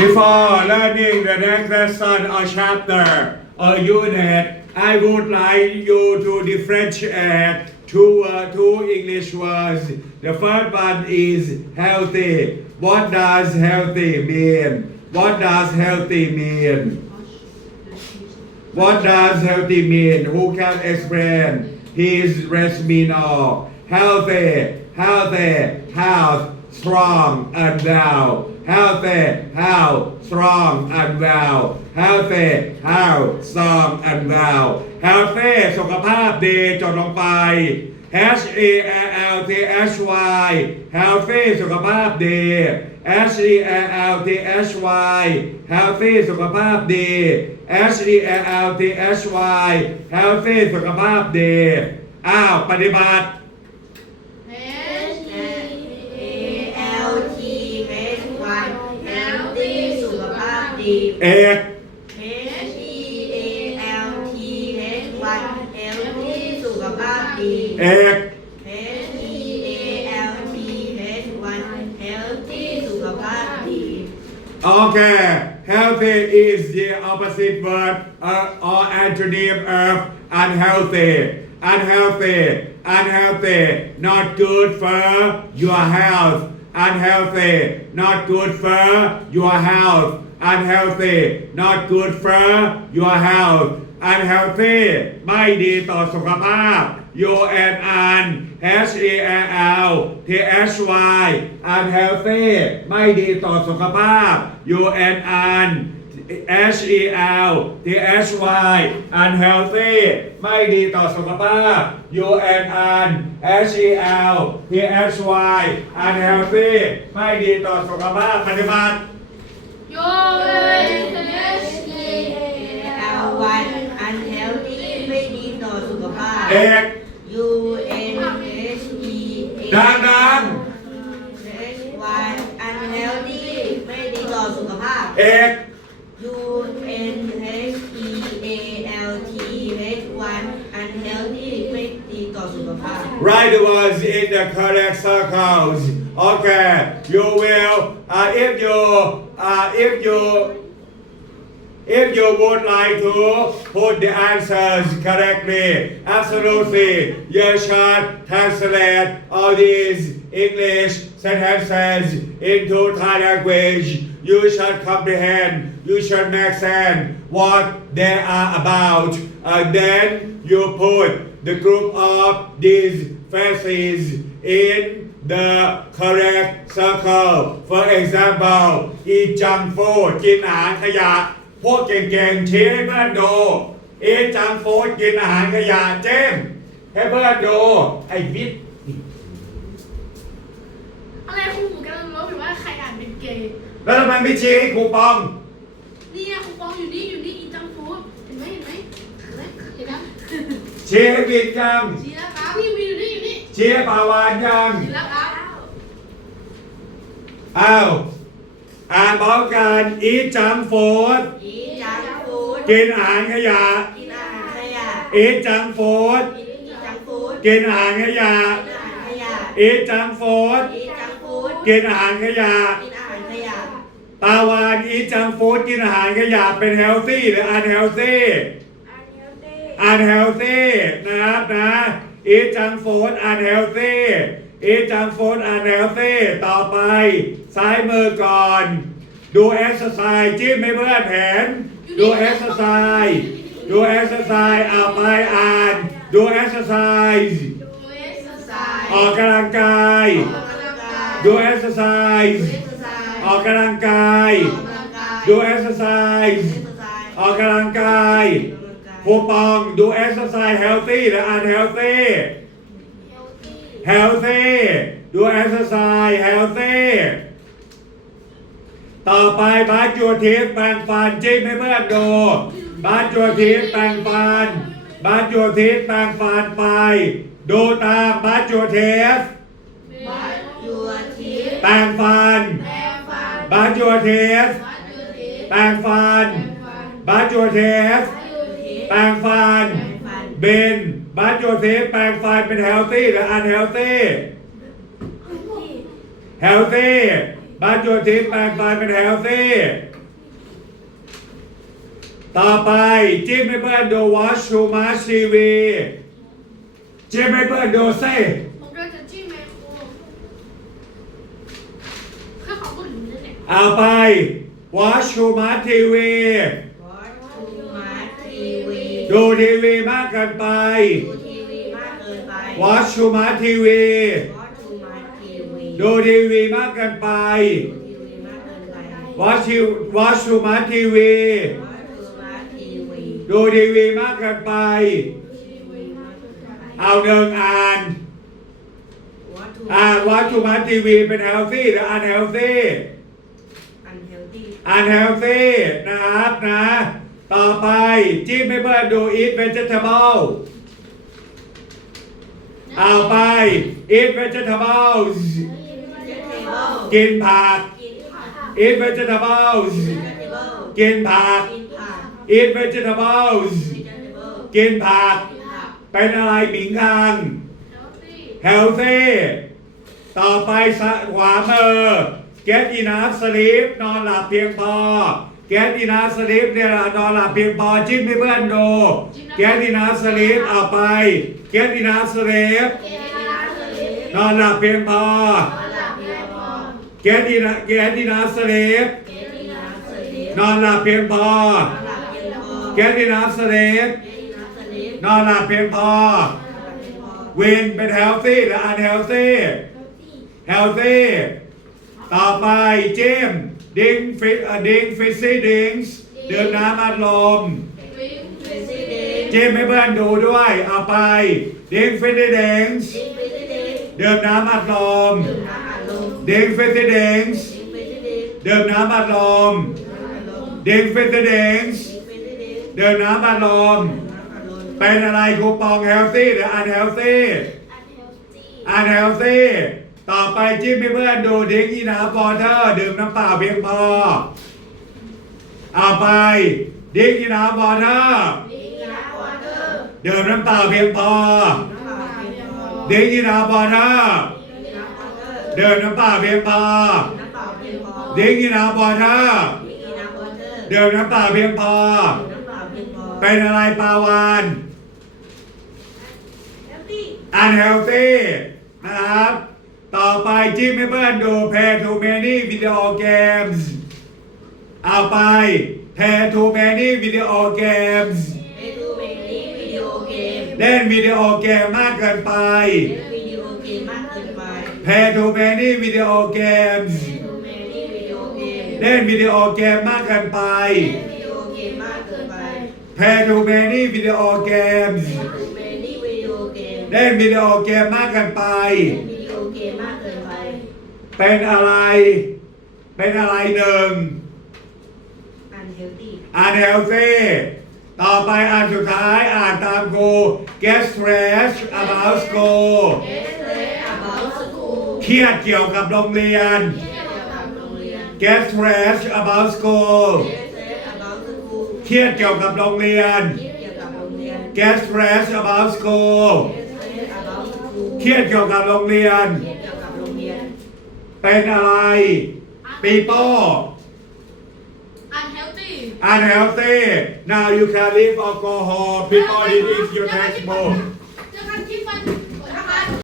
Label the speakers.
Speaker 1: Before learning the next lesson or chapter or unit, I would like you to differentiate two, uh, two English words. The first one is healthy. What does healthy mean? What does healthy mean? What does healthy mean? Who can explain? Me know. Healthy, healthy, health, strong and well. Healthy, health, strong and well. Healthy, health, strong and well. Healthy สุขภาพดีจดลงไป H E L T H Y Healthy สุขภาพดี H E L T H Y Healthy สุขภาพดี H E L T H Y Healthy สุขภาพดี อ้าว ปฏิบัติ เอก
Speaker 2: H E A L T H Y healthy สุขภาพดี
Speaker 1: เอก
Speaker 2: H E A L T H Y healthy สุขภาพดี
Speaker 1: Okay, healthy is the opposite word uh, or antonym of unhealthy. Unhealthy, unhealthy, not good for your health. Unhealthy, not good for your health. Unhealthy, not good for your health. Unhealthy ไม่ดีต่อสุขภาพ U N N H E L T H Y unhealthy ไม่ดีต่อสุขภาพ U N N H E L T H Y unhealthy ไม่ดีต่อสุขภาพ U N N H E L T H Y unhealthy ไม่ดีต่อสุขภาพปฏิบัติ
Speaker 3: โย
Speaker 2: H E L Y unhealthy ไม่ดีต่อสุขภาพ
Speaker 1: เอก
Speaker 2: U N H E A
Speaker 1: ดังดัง
Speaker 2: H Y unhealthy ไม่ดีต่อสุขภาพ
Speaker 1: เอก
Speaker 2: U N H E A L T H Y unhealthy ไม่ดีต่อสุขภาพ
Speaker 1: Write the words in the correct circles. Okay, you will. uh, if you, uh, if you, if you would like to put the answers correctly, absolutely, you should translate all these English sentences into Thai language. You should comprehend. You should make sense what they are about. And then you put the group of these faces in the correct circle. For example, eat junk food กินอาหารขยะ พวกเก่งๆชี้ให้เพื่อนดู eat junk food กินอาหารขยะเจมส์ให้เพื่อนดูไอ้วิทย์
Speaker 3: อะไรครูหมูกำลังรู้อยู่ว่าใครอ่านเป็นเกย์
Speaker 1: แล้วทำไมไม่ชี้ให้ครูปอง
Speaker 3: เนี่ยครูปองอยู่นี่อยู่นี่อีจังฟูดเห็นไหมเห็นไหมเห็นไหมเห็นไหม
Speaker 1: ชี้ให้วิทย์ยัง
Speaker 3: ชี้แล้วครับนี่มีอยู่นี่อยู่นี่
Speaker 1: ชี้ให้ปาวานยัง
Speaker 3: ชี้แล้วครับ
Speaker 1: อ้าวอ่านพร้อมกันอีจังโฟด
Speaker 2: อีจังฟูด
Speaker 1: กินอาหารขยะ
Speaker 2: กินอาหารขยะ
Speaker 1: อีจังโฟด
Speaker 2: อีจังฟูด
Speaker 1: กินอาหารขยะ
Speaker 2: กินอาหารขยะ
Speaker 1: อีจังโฟด
Speaker 2: อีจังฟูด
Speaker 1: กินอาหารขยะ
Speaker 2: กินอาหารขยะ
Speaker 1: ตาวานอีจังฟูดกินอาหารขยะเป็นเฮลตี้หรืออันเฮลตี้อันเฮลตี้นะครับนะอีจังฟูดอันเฮลตี้ อีจังฟูดอันเฮลตี้ต่อไป ซ้ายมือก่อน ดูเอ็กซ์ไซส์จิ้มให้เพื่อนเห็นดูเอ็กซ์ไซส์ดูเอ็กซ์ไซส์เอาไปอ่าน ดูเอ็กซ์ไซส์
Speaker 3: ดูเอ็กซ์ไซส์
Speaker 1: ออกกำลังกาย
Speaker 2: ออกกำลังกาย
Speaker 1: ดูเอ็กซ์ไซส์
Speaker 2: เอ็กซ์ไซส์
Speaker 1: ออกกำลังกาย
Speaker 2: ออกกำลังกาย
Speaker 1: ดูเอ็กซ์ไซ
Speaker 2: เอ็ก
Speaker 1: ส์
Speaker 2: ซ์ไซส์
Speaker 1: ออกกำลังกาย
Speaker 2: ออกกำลังกาย
Speaker 1: คูปองดูเอ็กซ์ไซส์เฮลตี้หรืออันเฮลตี้ เฮลตี้ดูเอ็กซ์ไซส์เฮลตี้ต่อไปบาสจูทีฟแปรงฟันจิ้มให้เพื่อนดูบาสจูทีฟแปรงฟันบาสจูทีฟแปรงฟันไป ดูตามบาสจูทีฟ
Speaker 2: บัตยูทีฟ
Speaker 1: แปรงฟัน
Speaker 3: แปรงฟัน
Speaker 1: บาสจูทีฟ
Speaker 3: บัตยูที
Speaker 1: แปรงฟัน
Speaker 3: แปรงฟัน
Speaker 1: บาสจูทีฟ
Speaker 3: บัตยูที
Speaker 1: แปรงฟัน
Speaker 2: แปรงฟัน
Speaker 1: เบน บาสโจเซฟแปลงฟันเป็นเฮลตี้หรืออันเฮลตี้เฮลตี้บ้านโยทิพย์แปลงฟันเป็น healthy ต่อไปจิ้มให้เพื่อนดู watch too much TV จิ้มให้เพื่อนดูสิ
Speaker 3: ผมเราจะจิ้มแมคโครแค่ของคนอื่นนั่นแหละ
Speaker 1: เอาไป watch too much TV
Speaker 2: วอชทูมาทีวี
Speaker 1: ดูทีวีมากเกินไป
Speaker 2: ดูทีวีมากเกินไป
Speaker 1: watch too much TV
Speaker 2: วอชทูมาทีวี
Speaker 1: ดูทีวีมากเกินไป
Speaker 2: ดูทีวีมากเกินไป
Speaker 1: watch you- watch too much TV
Speaker 2: วอชทูมาทีวี
Speaker 1: ดูทีวีมากเกินไป
Speaker 2: ทีวีมากเกินไป
Speaker 1: เอาหนึ่งอ่าน
Speaker 2: วอชทู
Speaker 1: อ่าน watch too much TV เป็น healthy หรือ unhealthy
Speaker 2: อันเฮลตี้
Speaker 1: unhealthy นะครับนะ ต่อไปจิ้มให้เพื่อนดู eat vegetable เอาไป eat vegetables
Speaker 2: เจเทเบิล
Speaker 1: กินผัก
Speaker 2: กินผัก
Speaker 1: eat vegetables
Speaker 2: เจเทเบิล
Speaker 1: กินผัก
Speaker 2: กินผัก
Speaker 1: eat vegetables
Speaker 2: เจเทเบิล
Speaker 1: กินผัก
Speaker 2: กินผัก
Speaker 1: เป็นอะไรหมิงคัง
Speaker 3: แล้วสิ
Speaker 1: healthy ต่อไปสะขวามือ get enough sleep นอนหลับเพียงพอ get enough sleep เนี่ยนอนหลับเพียงพอจิ้มให้เพื่อนดู get enough sleep เอาไป get enough sleep
Speaker 2: เกนาสลิป
Speaker 1: นอนหลับเพียงพอ
Speaker 2: นอนหลับเพียงพอ
Speaker 1: get enough get enough sleep
Speaker 2: เกนาสลิป
Speaker 1: นอนหลับเพียงพอ
Speaker 2: นอนหลับเพียงพอ
Speaker 1: get enough sleep
Speaker 2: เกนาสลิป
Speaker 1: นอนหลับเพียงพอ
Speaker 2: นอนหลับเพียงพอ
Speaker 1: win เป็น healthy หรือ unhealthy healthy ต่อไปจิม ดิงฟิตดิงฟิซซี่ดิงส์ดื่มน้ำอัดลม
Speaker 3: วิ่ง
Speaker 2: เฟสซี่เดย์
Speaker 1: จิมให้เพื่อนดูด้วยเอาไปดิงฟิซซี่ดิงส์
Speaker 2: ดิงเฟสซี่เดย์
Speaker 1: ดื่มน้ำอัดลม
Speaker 2: ดื่มน้ำอัดลม
Speaker 1: ดิงฟิซซี่ดิงส์
Speaker 2: ดิงเฟสซี่เดย์
Speaker 1: ดื่มน้ำอัดลม
Speaker 2: ดื่มน้ำอัดลม
Speaker 1: ดิงฟิซซี่ดิงส์
Speaker 2: ดิงเฟสซี่เดย์
Speaker 1: ดื่มน้ำอัดลม
Speaker 2: ดื่มน้ำอัดลม
Speaker 1: เป็นอะไรคูปอง healthy หรือ unhealthy unhealthy ต่อไปจิ้มให้เพื่อนดูดิ้งอีน้ำวอเตอร์ดื่มน้ำเปล่าเพียงพอเอาไปดิ้งอีน้ำวอเตอร์
Speaker 2: ดิงน้ำวอเตอร์
Speaker 1: ดื่มน้ำเปล่าเพียงพอ
Speaker 2: น้ำเปล่าเพียงพอ
Speaker 1: ดิ้งอีน้ำวอเตอร์
Speaker 2: ดิงน้ำวอเตอร์
Speaker 1: ดื่มน้ำเปล่าเพียงพอ
Speaker 2: น้ำเปล่าเพียงพอ
Speaker 1: ดิ้งอีน้ำวอเตอร์
Speaker 2: ดิงน้ำวอเตอร์
Speaker 1: ดื่มน้ำเปล่าเพียงพอ
Speaker 2: น้ำเปล่าเพียงพอ
Speaker 1: เป็นอะไรปาวาน
Speaker 2: healthy
Speaker 1: unhealthy นะครับ ต่อไปจิ้มให้เพื่อนดู play too many video games เอาไป play too many video games
Speaker 2: เล่นดูเมนี่วิดีโอเกม
Speaker 1: เล่นวิดีโอเกมมากเกินไป
Speaker 2: เล่นวิดีโอเกมมากเกินไป
Speaker 1: play too many video games
Speaker 2: เล่นดูเมนี่วิดีโอเกม
Speaker 1: เล่นวิดีโอเกมมากเกินไป
Speaker 2: เล่นวิดีโอเกมมากเกินไป
Speaker 1: play too many video games
Speaker 2: เล่นดูเมนี่วิดีโอเกม
Speaker 1: เล่นวิดีโอเกมมากเกินไป
Speaker 2: เล่นวิ
Speaker 1: เป็นอะไร เป็นอะไรหนึ่ง
Speaker 2: unhealthy
Speaker 1: unhealthy ต่อไปอันสุดท้ายอ่านตามกู get stressed about school
Speaker 2: Yesterday about school
Speaker 1: เครียดเกี่ยวกับโรงเรียน
Speaker 2: เกี่ยวกับโรงเรียน
Speaker 1: get stressed about school
Speaker 2: Yesterday about school
Speaker 1: เครียดเกี่ยวกับโรงเรียน
Speaker 2: เกี่ยวกับโรงเรียน
Speaker 1: get stressed about school
Speaker 2: Yesterday about school
Speaker 1: เครียดเกี่ยวกับโรงเรียน
Speaker 2: เกี่ยวกับโรงเรียน
Speaker 1: เป็นอะไร people
Speaker 3: unhealthy
Speaker 1: unhealthy now you can leave or go home people it is your textbook